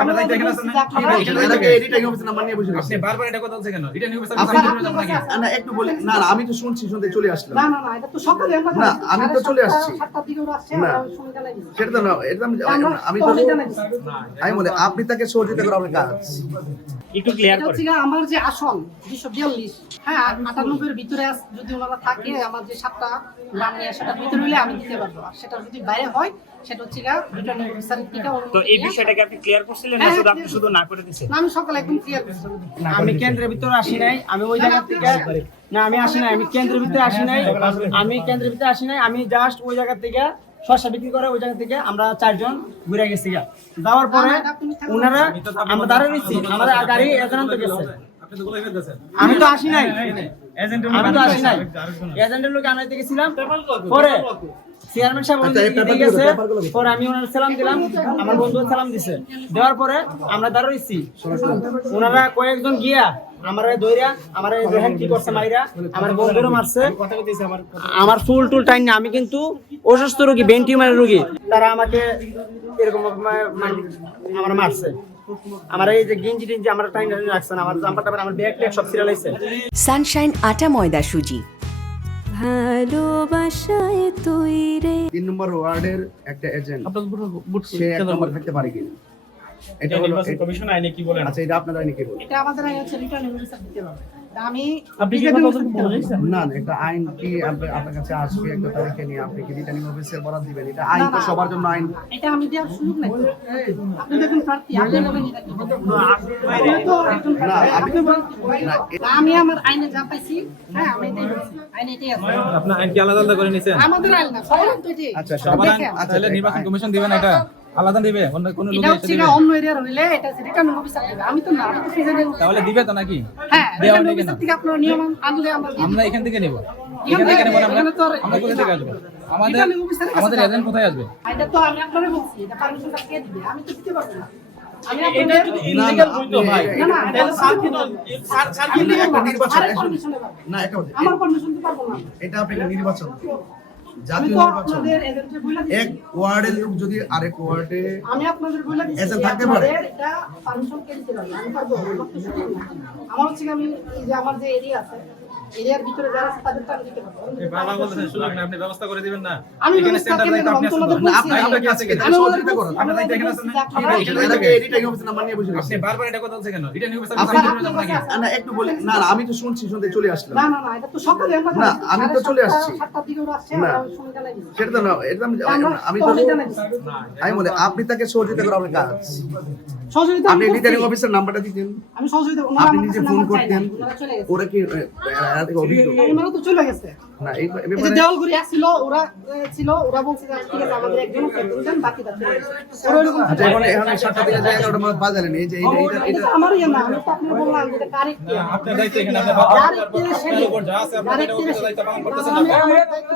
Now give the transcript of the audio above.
আপনার দায়িত্ব এখানে আছেন না? এডিটিং অফিসের নাম্বার নিয়ে বসে আপনি বারবার এটা কথা বলছেন কেন? রিটার্নিং অফিসার না একটু বলি না আমি তো শুনছি শুনতে চলে আসলাম। না এটা তো সকালে আমরা না আমি তো চলে আসছি। 7টার দিকে ওরা আসছে না আমরা শুনে জানাই দিছি। সেটা তো না এটা আমি তো আমি বলে আপনি তাকে সহযোগিতা করে আপনার কাজ একটু ক্লিয়ার এটা করে হচ্ছে গিয়ে আমার যে আসন 242 হ্যাঁ 98 এর ভিতরে যদি ওনারা থাকে আমার যে 7টা নাম নিয়ে সেটার ভিতরে হলে আমি দিতে পারবো আর সেটা যদি বাইরে হয় সেটা হচ্ছে গিয়ে রিটার্নিং অফিসারের টিকা তো এই বিষয়টাকে আপনি ক্লিয়ার করছিলেন না শুধু আপনি শুধু না করে দিয়েছেন? না আমি সকালে একদম ক্লিয়ার করছি। আমি কেন্দ্রের ভিতরে আসি নাই, আমি ওই জায়গা থেকে না আমি আসি নাই, আমি কেন্দ্রের ভিতরে আসি নাই, আমি জাস্ট ওই জায়গা থেকে শসা বিক্রি করে ওই জায়গা থেকে আমরা 4 জন ঘুরে গেছি গা। যাওয়ার পরে ওনারা আমরা দাঁড়িয়ে নিচ্ছি, আমাদের গাড়ি এজেন্ট গেছে, আপনি তো বলে ফেলতেছেন। আমি তো আসি নাই, এজেন্টের লোক আনাইতে গেছিলাম। পরে চেয়ারম্যান সাহেব ওদিকে গেছে, পরে আমি ওনার সালাম দিলাম, আমার বন্ধু সালাম দিছে, দেওয়ার পরে আমরা দাঁড়াইছি। ওনারা কয়েকজন গিয়া আমারে দইরা আমারে দেখেন কি করছে মাইরা, আমার বন্ধুরও মারছে, আমার ফুল টুল টাইম না, আমি কিন্তু অসুস্থ রোগী, ব্রেন টিউমারের রোগী, তারা আমাকে এরকম আমার মারছে। আমার এই যে গেঞ্জি টেঞ্জি আমার টাইম রাখছে না, আমার জাম্পার টাম্পার আমার ব্যাগ ট্যাগ সব ছিড়াইছে। সানশাইন আটা ময়দা সুজি ভালোবাসায় তৈরি 3 নম্বর ওয়ার্ডের একটা এজেন্ট সে এক নম্বর থাকতে পারে কিনা এটা হলো কমিশন আইনে কি বলেন? আচ্ছা এটা আপনাদের আইনে কি বলে? এটা আমাদের আইন হচ্ছে রিটার্নিং অফিসার দিতে পারবে। আমি আপনি কি কথা বলছেন? না একটা আইন কি আপনার কাছে আসবে একটা তারিখে নিয়ে আপনি কি রিটার্নিং অফিসের বরাদ দিবেন? এটা আইন তো সবার জন্য আইন। এটা আমি দেওয়ার সুযোগ নাই। আপনি দেখুন প্রার্থী আপনি নেবেন এটা কি? না আমি না, আমি আমার আইনে যা পাইছি হ্যাঁ আমি এটাই বলছি, আইনে এটাই আছে। আপনার আইন কি আলাদা আলাদা করে নিছেন? আমাদের আইন না সবার আইন তো এটাই। আচ্ছা সবার আইন দেখেন, তাহলে নির্বাচন কমিশন দিবেন এটা আলাদা দিবে অন্য কোনো লোক এটা এসে হচ্ছে দিবে? না অন্য এরিয়ার হইলে এটা রিটার্নিং অফিসার দিবে। আমি তো না আমি তো প্রেসিডেন্ট। তাহলে দিবে তো নাকি? হ্যাঁ দেওয়া রিটার্নিং নেই কেন? অফিসার থেকে আপনার নিয়ম আনলে আমরা দিয়ে আমরা দিব। এখান থেকে নেব। এখান এখান থেকে থেকে নেব না আমরা? এখানে তো আর- আমরা কোথা থেকে আসবো? আমাদের রিটার্নিং অফিসারের কাছে আমাদের যাবো। এজেন্ট কোথায় আসবে? এটা তো আমি আপনারে বলছি এটা পারমিশনটা কে দিবে? আমি তো দিতে পারবো না। আমি এটা আপনাদের যদি ইললিগ্যাল হইতো ভাই, না না তাহলে স্যার কি স্যার কি একটা নির্বাচন আরেক permission এ পারবো। না একটা কথা, আমার পারমিশন তো পারবো না। এটা আপনি একটা নির্বাচন আমি জাতীয় তো নির্বাচন আপনাদের এজেন্টে বলে দিচ্ছি। এক ওয়ার্ডের লোক যদি আরেক ওয়ার্ডে আমি আপনাদের বলে দিচ্ছি এজেন্ট যে থাকতে পারে? আপনাদের এটা পারমিশন কে দিতে পারবে? আমি পারবো আমার তো সুযোগ নেই। আমার হচ্ছে কি আমি এই যে আমার যে এরিয়া আছে এরিয়ার ভিতরে যারা আছে তাদের টাকা দিতে পারবো। বাবা বলতেছেন সুযোগ না আপনি ব্যবস্থা করে দিবেন না? আমি এখানে ব্যবস্থা সেন্টার করে দায়িত্ব আপনি আছেন তো? দেব, না আপনি আপনার কাছে আমি গেলে ওদের সহযোগিতা করুন। আপনার দায়িত্ব এখানে আছেন না? এটাকে এডিটিং অফিসের নাম্বার নিয়ে বসে আপনি বারবার এটা কথা বলছেন কেন? রিটার্নিং অফিসার না একটু বলি না আমি তো শুনছি শুনতে চলে আসলাম। না এটা তো সকালে আমরা না, আমি তো চলে আসছি। 7টার দিকে ওরা আসছে না। আমরা শুনে জানাই দিছি। সেটা তো না এটা আমি তো আমি বলে আপনি তাকে সহযোগিতা করে আপনার কাজ সহযোগিতা আপনি আমি রিটার্নিং করছি। অফিসের নাম্বারটা দিতেন আমি সহযোগিতা ওনারা আপনি আমার নিজে কাছে ফোন নাম্বার চাই করতেন না, ওনারা চলে গেছে। ওরা কি অভিযোগ ওনারা তো চলে গেছে। না এই এই যে ব্যাপারে দেওয়ালগুড়ি আসছিল ওরা ছিল ওরা বলছে যে ঠিক আছে আমাদের একজন ফেরত দেন বাকিটা চলে গেছে। ওরা এরকম আচ্ছা এখন এখন 7টা থেকে যায় 11টা মধ্যে বাজালেন এই যে এটা এটা আমার ইয়ে না আমি তো আপনাকে বললাম যে এটা কারেক্ট আপনার দায়িত্ব এখানে আপনি কারেক্ট যা আছে আপনি এটা অফিসের দায়িত্ব পালন করতেছেন না? আমার দায়িত্ব